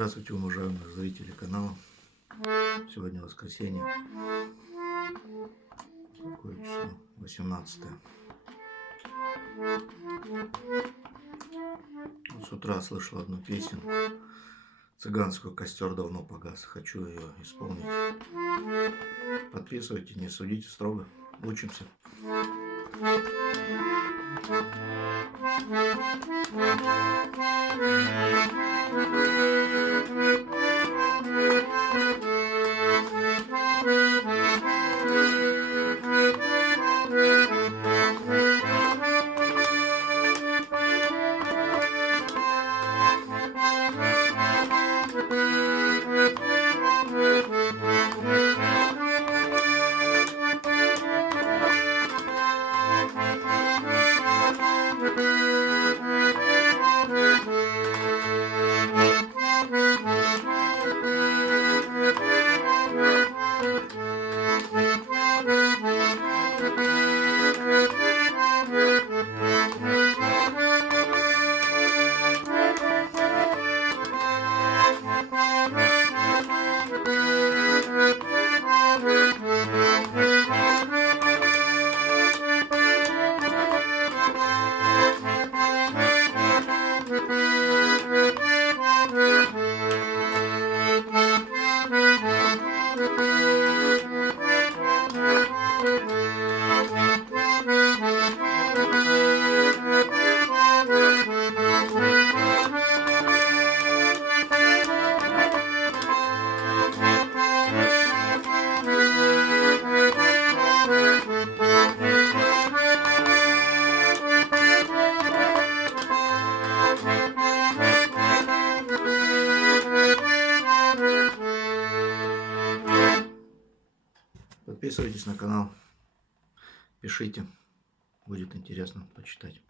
Здравствуйте, уважаемые зрители канала. Сегодня воскресенье. Какое число? 18. Вот с утра слышал одну песню. Цыганскую «Костер давно погас». Хочу ее исполнить. Подписывайте, не судите строго. Учимся. Подписывайтесь на канал, пишите, будет интересно почитать.